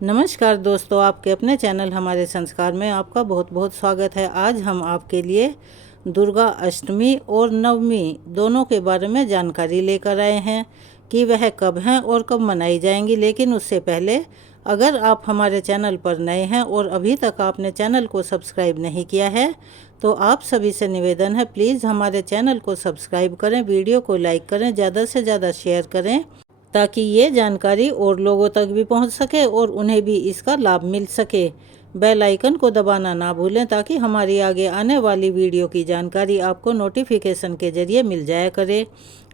नमस्कार दोस्तों, आपके अपने चैनल हमारे संस्कार में आपका बहुत बहुत स्वागत है। आज हम आपके लिए दुर्गा अष्टमी और नवमी दोनों के बारे में जानकारी लेकर आए हैं कि वह कब हैं और कब मनाई जाएंगी। लेकिन उससे पहले अगर आप हमारे चैनल पर नए हैं और अभी तक आपने चैनल को सब्सक्राइब नहीं किया है तो आप सभी से निवेदन है, प्लीज़ हमारे चैनल को सब्सक्राइब करें, वीडियो को लाइक करें, ज़्यादा से ज़्यादा शेयर करें ताकि ये जानकारी और लोगों तक भी पहुंच सके और उन्हें भी इसका लाभ मिल सके। बेल आइकन को दबाना ना भूलें ताकि हमारी आगे आने वाली वीडियो की जानकारी आपको नोटिफिकेशन के जरिए मिल जाया करे।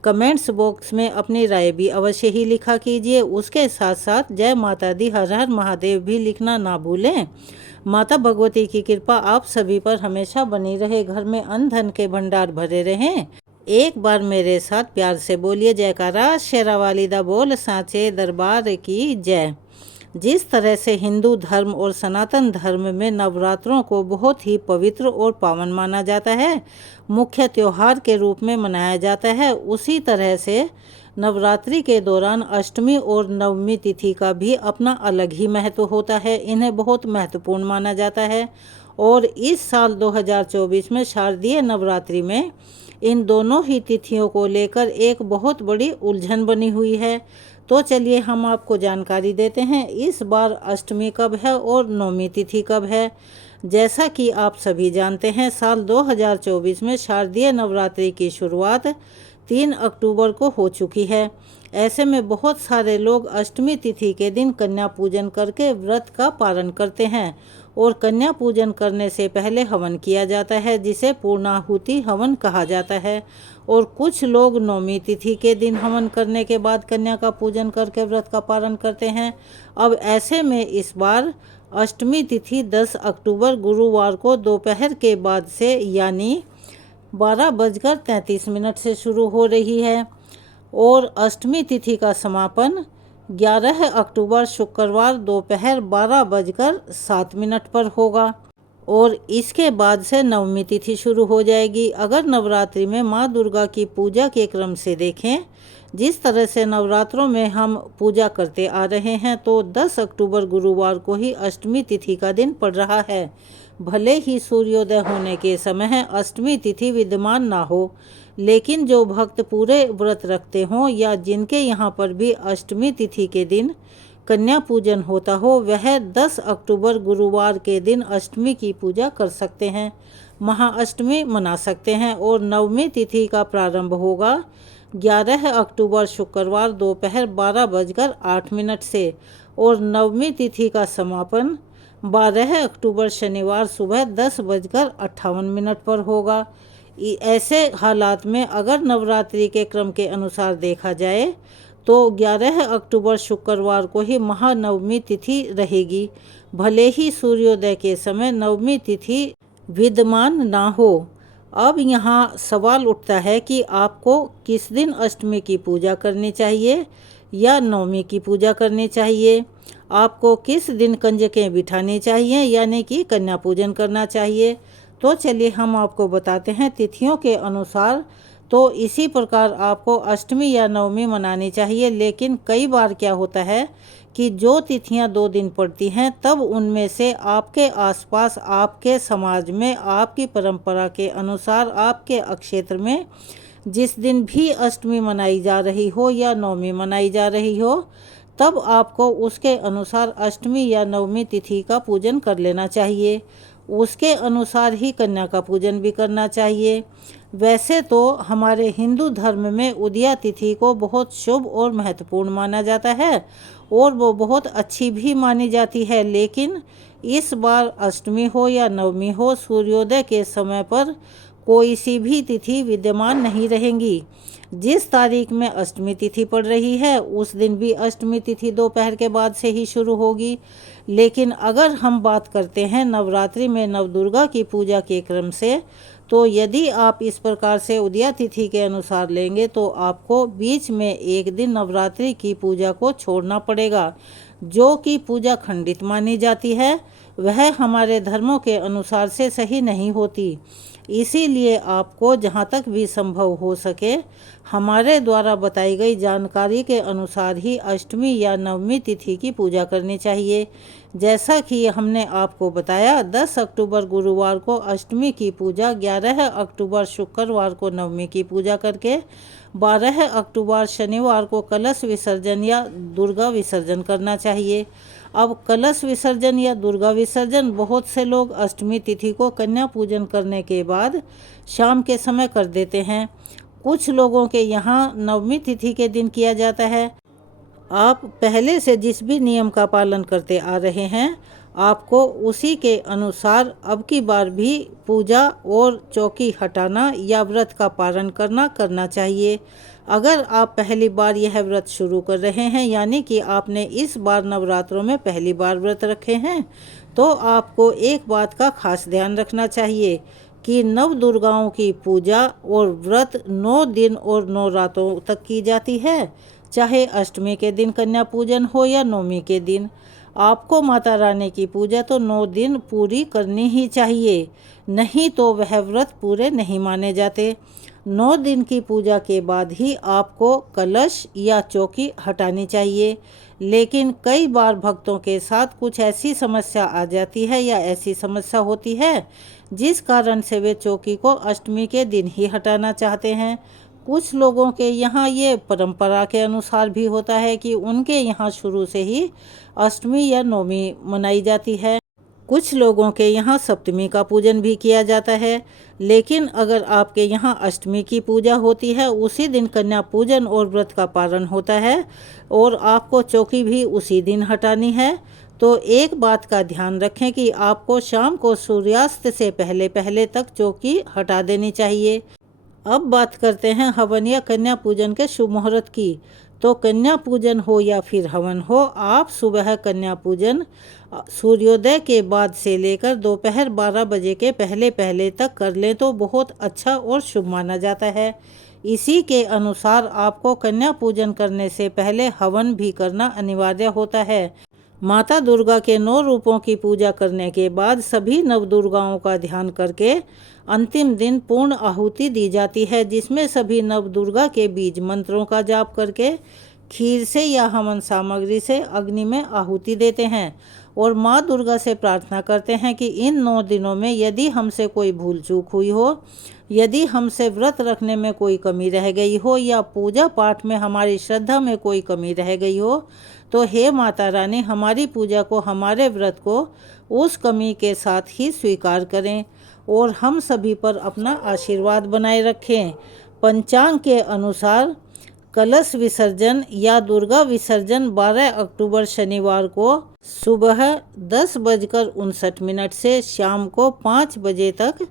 कमेंट्स बॉक्स में अपनी राय भी अवश्य ही लिखा कीजिए। उसके साथ साथ जय माता दी, हर हर महादेव भी लिखना ना भूलें। माता भगवती की कृपा आप सभी पर हमेशा बनी रहे, घर में अन्न धन के भंडार भरे रहें। एक बार मेरे साथ प्यार से बोलिए जयकारा, शेरा वाली दा बोल सांचे दरबार की जय। जिस तरह से हिंदू धर्म और सनातन धर्म में नवरात्रों को बहुत ही पवित्र और पावन माना जाता है, मुख्य त्योहार के रूप में मनाया जाता है, उसी तरह से नवरात्रि के दौरान अष्टमी और नवमी तिथि का भी अपना अलग ही महत्व होता है। इन्हें बहुत महत्वपूर्ण माना जाता है और इस साल 2024 में शारदीय नवरात्रि में इन दोनों ही तिथियों को लेकर एक बहुत बड़ी उलझन बनी हुई है। तो चलिए हम आपको जानकारी देते हैं इस बार अष्टमी कब है और नवमी तिथि कब है। जैसा कि आप सभी जानते हैं, साल 2024 में शारदीय नवरात्रि की शुरुआत 3 अक्टूबर को हो चुकी है। ऐसे में बहुत सारे लोग अष्टमी तिथि के दिन कन्या पूजन करके व्रत का पालन करते हैं और कन्या पूजन करने से पहले हवन किया जाता है, जिसे पूर्णाहुति हवन कहा जाता है। और कुछ लोग नवमी तिथि के दिन हवन करने के बाद कन्या का पूजन करके व्रत का पालन करते हैं। अब ऐसे में इस बार अष्टमी तिथि 10 अक्टूबर गुरुवार को दोपहर के बाद से यानी 12:33 से शुरू हो रही है और अष्टमी तिथि का समापन 11 अक्टूबर शुक्रवार दोपहर 12:07 पर होगा और इसके बाद से नवमी तिथि शुरू हो जाएगी। अगर नवरात्रि में माँ दुर्गा की पूजा के क्रम से देखें, जिस तरह से नवरात्रों में हम पूजा करते आ रहे हैं, तो 10 अक्टूबर गुरुवार को ही अष्टमी तिथि का दिन पड़ रहा है। भले ही सूर्योदय होने के समय अष्टमी तिथि विद्यमान ना हो, लेकिन जो भक्त पूरे व्रत रखते हों या जिनके यहाँ पर भी अष्टमी तिथि के दिन कन्या पूजन होता हो, वह 10 अक्टूबर गुरुवार के दिन अष्टमी की पूजा कर सकते हैं, महाअष्टमी मना सकते हैं। और नवमी तिथि का प्रारंभ होगा 11 अक्टूबर शुक्रवार दोपहर 12:08 से और नवमी तिथि का समापन 12 अक्टूबर शनिवार सुबह 10:58 पर होगा। ऐसे हालात में अगर नवरात्रि के क्रम के अनुसार देखा जाए तो 11 अक्टूबर शुक्रवार को ही महानवमी तिथि रहेगी, भले ही सूर्योदय के समय नवमी तिथि विद्यमान ना हो। अब यहाँ सवाल उठता है कि आपको किस दिन अष्टमी की पूजा करनी चाहिए या नवमी की पूजा करनी चाहिए। आपको किस दिन कंजकें बिठानी चाहिए यानी कि कन्या पूजन करना चाहिए। तो चलिए हम आपको बताते हैं तिथियों के अनुसार। तो इसी प्रकार आपको अष्टमी या नवमी मनानी चाहिए, लेकिन कई बार क्या होता है कि जो तिथियां 2 दिन पड़ती हैं, तब उनमें से आपके आसपास, आपके समाज में, आपकी परंपरा के अनुसार, आपके क्षेत्र में जिस दिन भी अष्टमी मनाई जा रही हो या नवमी मनाई जा रही हो, तब आपको उसके अनुसार अष्टमी या नवमी तिथि का पूजन कर लेना चाहिए। उसके अनुसार ही कन्या का पूजन भी करना चाहिए। वैसे तो हमारे हिंदू धर्म में उदया तिथि को बहुत शुभ और महत्वपूर्ण माना जाता है और वो बहुत अच्छी भी मानी जाती है, लेकिन इस बार अष्टमी हो या नवमी हो, सूर्योदय के समय पर कोई सी भी तिथि विद्यमान नहीं रहेंगी। जिस तारीख में अष्टमी तिथि पड़ रही है उस दिन भी अष्टमी तिथि दोपहर के बाद से ही शुरू होगी। लेकिन अगर हम बात करते हैं नवरात्रि में नवदुर्गा की पूजा के क्रम से, तो यदि आप इस प्रकार से उदया तिथि के अनुसार लेंगे तो आपको बीच में एक दिन नवरात्रि की पूजा को छोड़ना पड़ेगा, जो कि पूजा खंडित मानी जाती है। वह हमारे धर्मों के अनुसार से सही नहीं होती। इसीलिए आपको जहाँ तक भी संभव हो सके हमारे द्वारा बताई गई जानकारी के अनुसार ही अष्टमी या नवमी तिथि की पूजा करनी चाहिए। जैसा कि हमने आपको बताया, 10 अक्टूबर गुरुवार को अष्टमी की पूजा, 11 अक्टूबर शुक्रवार को नवमी की पूजा करके 12 अक्टूबर शनिवार को कलश विसर्जन या दुर्गा विसर्जन करना चाहिए। अब कलश विसर्जन या दुर्गा विसर्जन बहुत से लोग अष्टमी तिथि को कन्या पूजन करने के बाद शाम के समय कर देते हैं। कुछ लोगों के यहाँ नवमी तिथि के दिन किया जाता है। आप पहले से जिस भी नियम का पालन करते आ रहे हैं, आपको उसी के अनुसार अब की बार भी पूजा और चौकी हटाना या व्रत का पालन करना चाहिए। अगर आप पहली बार यह व्रत शुरू कर रहे हैं, यानी कि आपने इस बार नवरात्रों में पहली बार व्रत रखे हैं, तो आपको एक बात का खास ध्यान रखना चाहिए कि नव दुर्गाओं की पूजा और व्रत 9 दिन और 9 रातों तक की जाती है। चाहे अष्टमी के दिन कन्या पूजन हो या नवमी के दिन, आपको माता रानी की पूजा तो 9 दिन पूरी करनी ही चाहिए, नहीं तो वह व्रत पूरे नहीं माने जाते। 9 दिन की पूजा के बाद ही आपको कलश या चौकी हटानी चाहिए। लेकिन कई बार भक्तों के साथ कुछ ऐसी समस्या आ जाती है या ऐसी समस्या होती है जिस कारण से वे चौकी को अष्टमी के दिन ही हटाना चाहते हैं। कुछ लोगों के यहाँ ये परंपरा के अनुसार भी होता है कि उनके यहाँ शुरू से ही अष्टमी या नवमी मनाई जाती है। कुछ लोगों के यहाँ सप्तमी का पूजन भी किया जाता है। लेकिन अगर आपके यहाँ अष्टमी की पूजा होती है, उसी दिन कन्या पूजन और व्रत का पालन होता है और आपको चौकी भी उसी दिन हटानी है, तो एक बात का ध्यान रखें कि आपको शाम को सूर्यास्त से पहले पहले तक चौकी हटा देनी चाहिए। अब बात करते हैं हवन या कन्या पूजन के शुभ मुहूर्त की। तो कन्या पूजन हो या फिर हवन हो, आप सुबह कन्या पूजन सूर्योदय के बाद से लेकर दोपहर 12 बजे के पहले पहले तक कर लें तो बहुत अच्छा और शुभ माना जाता है। इसी के अनुसार आपको कन्या पूजन करने से पहले हवन भी करना अनिवार्य होता है। माता दुर्गा के 9 रूपों की पूजा करने के बाद सभी नवदुर्गाओं का ध्यान करके अंतिम दिन पूर्ण आहुति दी जाती है, जिसमें सभी नवदुर्गा के बीज मंत्रों का जाप करके खीर से या हवन सामग्री से अग्नि में आहुति देते हैं और माँ दुर्गा से प्रार्थना करते हैं कि इन 9 दिनों में यदि हमसे कोई भूल चूक हुई हो, यदि हमसे व्रत रखने में कोई कमी रह गई हो या पूजा पाठ में हमारी श्रद्धा में कोई कमी रह गई हो, तो हे माता रानी, हमारी पूजा को, हमारे व्रत को उस कमी के साथ ही स्वीकार करें और हम सभी पर अपना आशीर्वाद बनाए रखें। पंचांग के अनुसार कलश विसर्जन या दुर्गा विसर्जन 12 अक्टूबर शनिवार को सुबह 10:59 से शाम को 5 बजे तक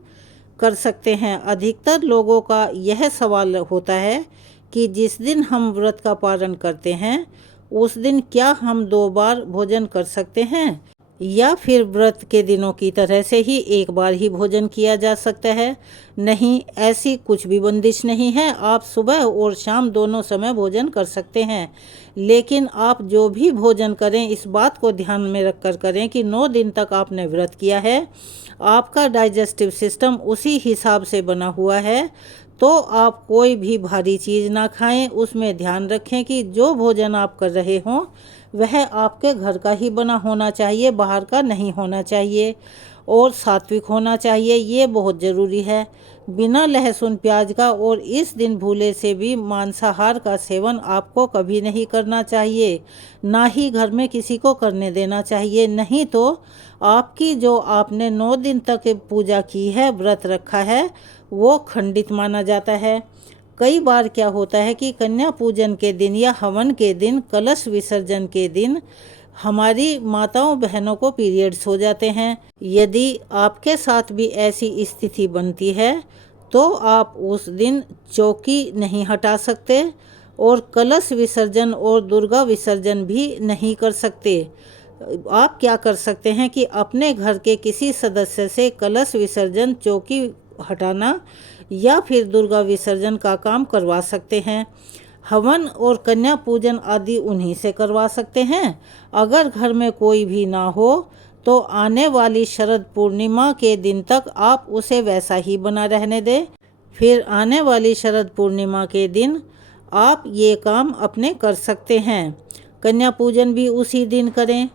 कर सकते हैं। अधिकतर लोगों का यह सवाल होता है कि जिस दिन हम व्रत का पालन करते हैं उस दिन क्या हम 2 बार भोजन कर सकते हैं या फिर व्रत के दिनों की तरह से ही एक बार ही भोजन किया जा सकता है। नहीं, ऐसी कुछ भी बंदिश नहीं है। आप सुबह और शाम दोनों समय भोजन कर सकते हैं, लेकिन आप जो भी भोजन करें इस बात को ध्यान में रखकर करें कि 9 दिन तक आपने व्रत किया है, आपका डाइजेस्टिव सिस्टम उसी हिसाब से बना हुआ है, तो आप कोई भी भारी चीज़ ना खाएं। उसमें ध्यान रखें कि जो भोजन आप कर रहे हों वह आपके घर का ही बना होना चाहिए, बाहर का नहीं होना चाहिए और सात्विक होना चाहिए। ये बहुत ज़रूरी है। बिना लहसुन प्याज का और इस दिन भूले से भी मांसाहार का सेवन आपको कभी नहीं करना चाहिए, ना ही घर में किसी को करने देना चाहिए। नहीं तो आपकी जो आपने 9 दिन तक पूजा की है, व्रत रखा है, वो खंडित माना जाता है। कई बार क्या होता है कि कन्या पूजन के दिन या हवन के दिन, कलश विसर्जन के दिन हमारी माताओं बहनों को पीरियड्स हो जाते हैं। यदि आपके साथ भी ऐसी स्थिति बनती है तो आप उस दिन चौकी नहीं हटा सकते और कलश विसर्जन और दुर्गा विसर्जन भी नहीं कर सकते। आप क्या कर सकते हैं कि अपने घर के किसी सदस्य से कलश विसर्जन, चौकी हटाना या फिर दुर्गा विसर्जन का काम करवा सकते हैं। हवन और कन्या पूजन आदि उन्हीं से करवा सकते हैं। अगर घर में कोई भी ना हो तो आने वाली शरद पूर्णिमा के दिन तक आप उसे वैसा ही बना रहने दें फिर आने वाली शरद पूर्णिमा के दिन आप ये काम अपने कर सकते हैं। कन्या पूजन भी उसी दिन करें।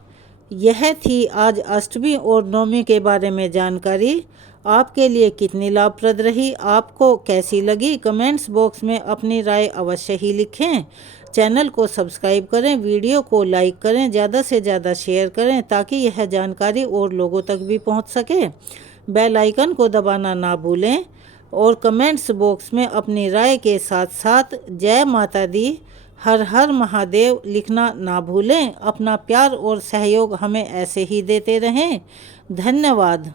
यह थी आज अष्टमी और नवमी के बारे में जानकारी। आपके लिए कितनी लाभप्रद रही, आपको कैसी लगी, कमेंट्स बॉक्स में अपनी राय अवश्य ही लिखें। चैनल को सब्सक्राइब करें, वीडियो को लाइक करें, ज़्यादा से ज़्यादा शेयर करें ताकि यह जानकारी और लोगों तक भी पहुंच सके। बेल आइकन को दबाना ना भूलें और कमेंट्स बॉक्स में अपनी राय के साथ साथ जय माता दी, हर हर महादेव लिखना ना भूलें। अपना प्यार और सहयोग हमें ऐसे ही देते रहें। धन्यवाद।